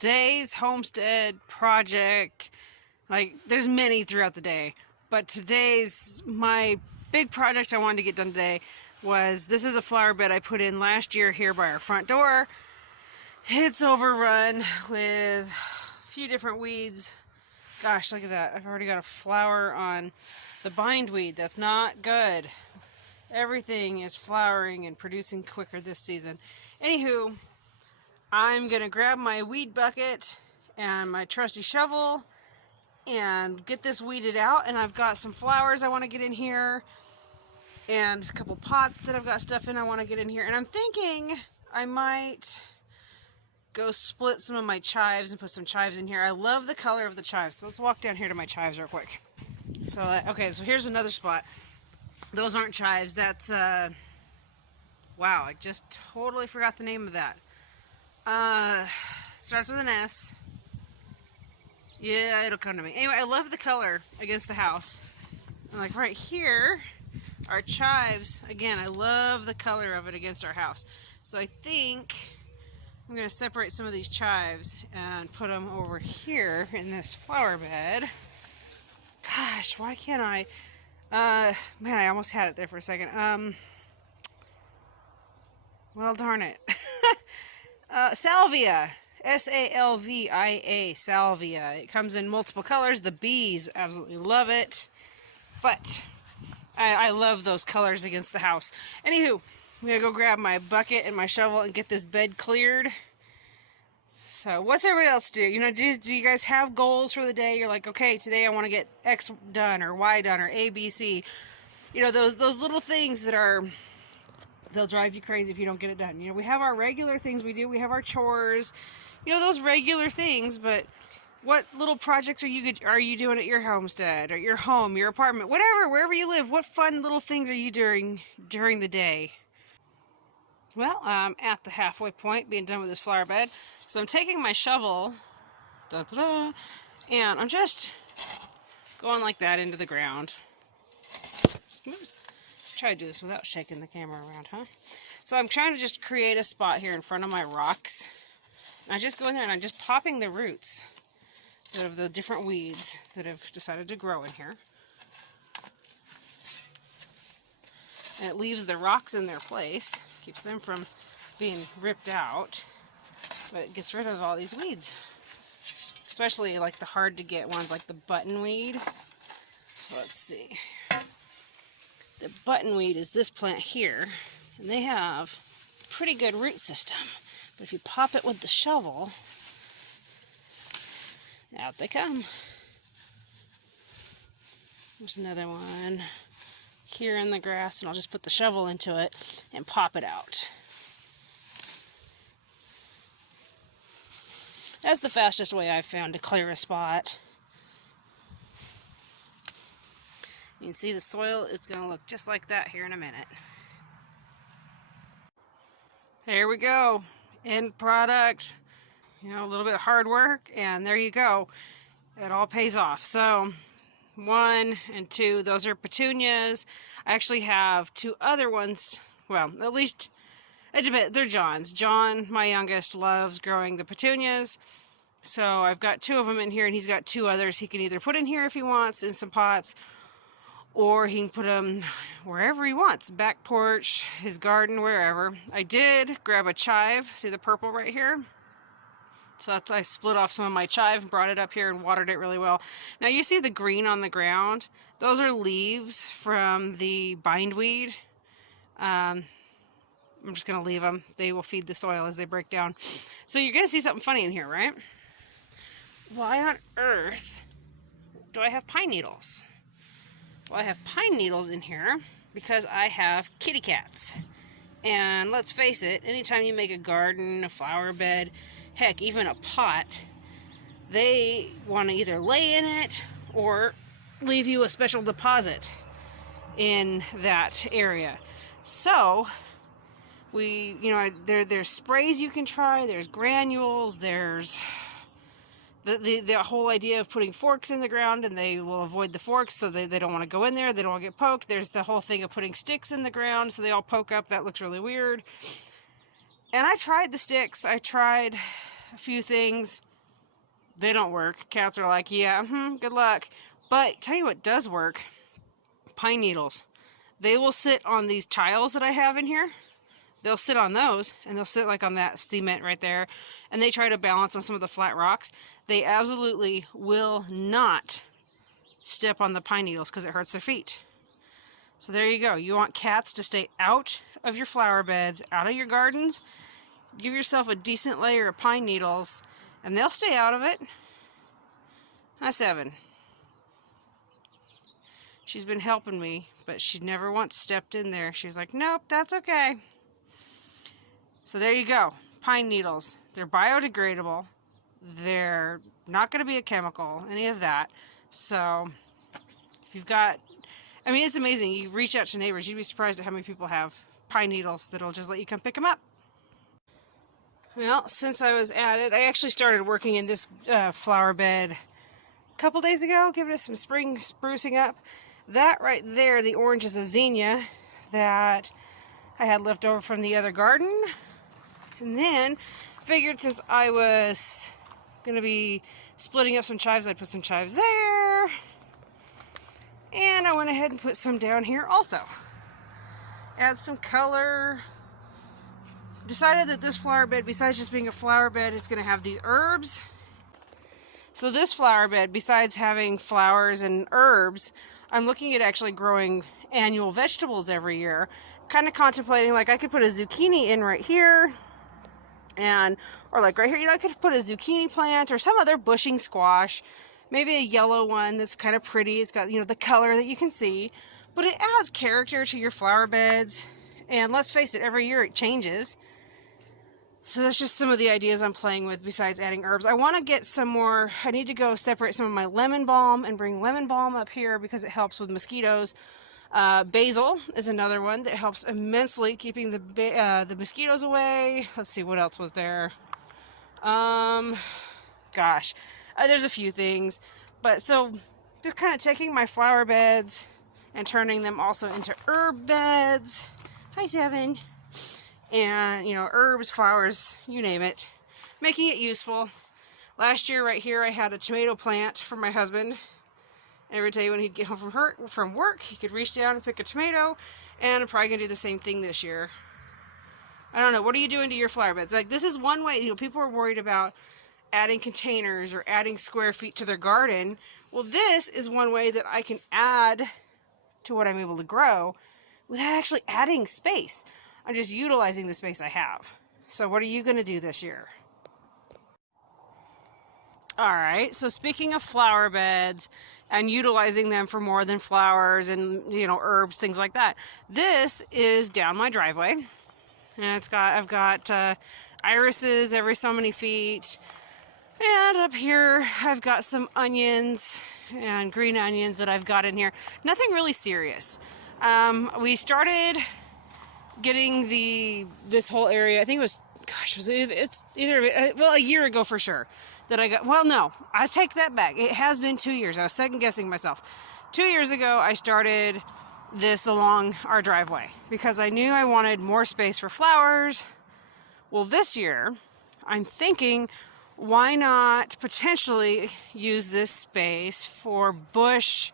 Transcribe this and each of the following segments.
Today's homestead project, like there's many throughout the day, but my big project I wanted to get done today was, this is a flower bed I put in last year here by our front door. It's overrun with a few different weeds. Gosh, look at that. I've already got a flower on the bindweed. That's not good. Everything is flowering and producing quicker this season. Anywho, I'm gonna grab my weed bucket and my trusty shovel and get this weeded out. And I've got some flowers I want to get in here and a couple pots that I've got stuff in I want to get in here. And I'm thinking I might go split some of my chives and put some chives in here. I love the color of the chives. So let's walk down here to my chives real quick. So okay, so here's another spot. Those aren't chives. That's wow, I just totally forgot the name of that. Starts with an S. Yeah, it'll come to me. Anyway, I love the color against the house. And like right here are chives. Again, I love the color of it against our house. So I think I'm going to separate some of these chives and put them over here in this flower bed. Gosh, why can't I? Man, I almost had it there for a second. Well, darn it. Salvia. S-A-L-V-I-A. Salvia. It comes in multiple colors. The bees absolutely love it. But I love those colors against the house. Anywho, I'm going to go grab my bucket and my shovel and get this bed cleared. So what's everybody else do? You know, do you guys have goals for the day? You're like, okay, today I want to get X done or Y done or A, B, C. You know, those little things that are, they'll drive you crazy if you don't get it done. You know, we have our regular things we do. We have our chores, you know, those regular things. But what little projects are you doing at your homestead or your home, your apartment, whatever, wherever you live? What fun little things are you doing during the day? Well, I'm at the halfway point, being done with this flower bed. So I'm taking my shovel, and I'm just going like that into the ground. Oops. Try to do this without shaking the camera around, huh? So I'm trying to just create a spot here in front of my rocks. And I just go in there and I'm just popping the roots of the different weeds that have decided to grow in here. And it leaves the rocks in their place, keeps them from being ripped out, but it gets rid of all these weeds. Especially like the hard to get ones like the buttonweed. So let's see. The buttonweed is this plant here, and they have a pretty good root system. But if you pop it with the shovel, out they come. There's another one here in the grass, and I'll just put the shovel into it and pop it out. That's the fastest way I've found to clear a spot. You can see the soil is going to look just like that here in a minute. There we go. End product. You know, a little bit of hard work, and there you go. It all pays off. So 1 and 2, those are petunias. I actually have 2 other ones. Well, at least they're John's. John, my youngest, loves growing the petunias. So I've got 2 of them in here, and he's got 2 others he can either put in here if he wants in some pots, or he can put them wherever he wants. Back porch, his garden, wherever. I did grab a chive. See the purple right here? So that's, I split off some of my chive, brought it up here and watered it really well. Now you see the green on the ground? Those are leaves from the bindweed. I'm just going to leave them. They will feed the soil as they break down. So you're going to see something funny in here, right? Why on earth do I have pine needles? Well, I have pine needles in here because I have kitty cats. And let's face it, anytime you make a garden, a flower bed, heck, even a pot, they want to either lay in it or leave you a special deposit in that area. So, there's sprays you can try, there's granules, there's the whole idea of putting forks in the ground, and they will avoid the forks, so they don't want to go in there, they don't want to get poked. There's the whole thing of putting sticks in the ground, so they all poke up. That looks really weird. And I tried the sticks, I tried a few things. They don't work. Cats are like, yeah, good luck. But tell you what does work, pine needles. They will sit on these tiles that I have in here. They'll sit on those, and they'll sit like on that cement right there, and they try to balance on some of the flat rocks. They absolutely will not step on the pine needles because it hurts their feet. So there you go. You want cats to stay out of your flower beds, out of your gardens. Give yourself a decent layer of pine needles, and they'll stay out of it. Hi, Seven. She's been helping me, but she never once stepped in there. She was like, nope, that's okay. So there you go. Pine needles. They're biodegradable. They're not going to be a chemical, any of that. So if you've got, I mean, it's amazing. You reach out to neighbors, you'd be surprised at how many people have pine needles that'll just let you come pick them up. Well, since I was at it, I actually started working in this flower bed a couple days ago, giving it some spring sprucing up. That right there, the orange, is a zinnia that I had left over from the other garden. And then figured since I was going to be splitting up some chives, I'd put some chives there. And I went ahead and put some down here also. Add some color. Decided that this flower bed, besides just being a flower bed, it's going to have these herbs. So this flower bed, besides having flowers and herbs, I'm looking at actually growing annual vegetables every year. Kind of contemplating, like, I could put a zucchini in right here. Or like right here, I could put a zucchini plant or some other bushing squash, maybe a yellow one that's kind of pretty. It's got, the color that you can see, but it adds character to your flower beds. And let's face it, every year it changes. So that's just some of the ideas I'm playing with besides adding herbs. I want to get some more, I need to go separate some of my lemon balm and bring lemon balm up here because it helps with mosquitoes. Basil is another one that helps immensely keeping the mosquitoes away. Let's see, what else was there? Gosh, there's a few things. But so just kind of taking my flower beds and turning them also into herb beds. Hi, Seven. And, herbs, flowers, you name it. Making it useful. Last year right here I had a tomato plant for my husband. Every day when he'd get home from work, he could reach down and pick a tomato, and I'm probably going to do the same thing this year. I don't know, what are you doing to your flower beds? Like, this is one way, people are worried about adding containers or adding square feet to their garden. Well, this is one way that I can add to what I'm able to grow without actually adding space. I'm just utilizing the space I have. So what are you going to do this year? Alright, so speaking of flower beds and utilizing them for more than flowers and, herbs, things like that. This is down my driveway. And I've got irises every so many feet. And up here I've got some onions and green onions that I've got in here. Nothing really serious. We started getting this whole area, I think it was, it's either, a year ago for sure. That I got, well, no, I take that back. It has been 2 years. I was second guessing myself. 2 years ago, I started this along our driveway because I knew I wanted more space for flowers. Well, this year, I'm thinking, why not potentially use this space for bush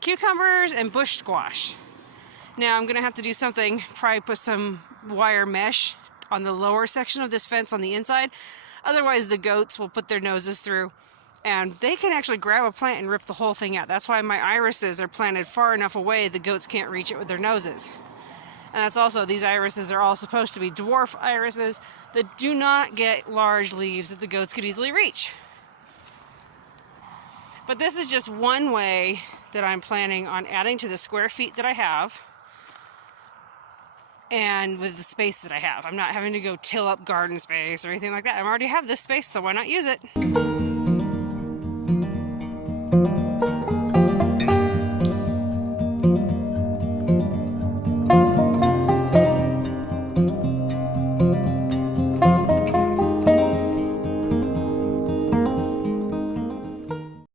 cucumbers and bush squash? Now, I'm going to have to do something, probably put some wire mesh on the lower section of this fence on the inside. Otherwise, the goats will put their noses through, and they can actually grab a plant and rip the whole thing out. That's why my irises are planted far enough away the goats can't reach it with their noses. And that's also, these irises are all supposed to be dwarf irises that do not get large leaves that the goats could easily reach. But this is just one way that I'm planning on adding to the square feet that I have and with the space that I have. I'm not having to go till up garden space or anything like that. I already have this space, so why not use it?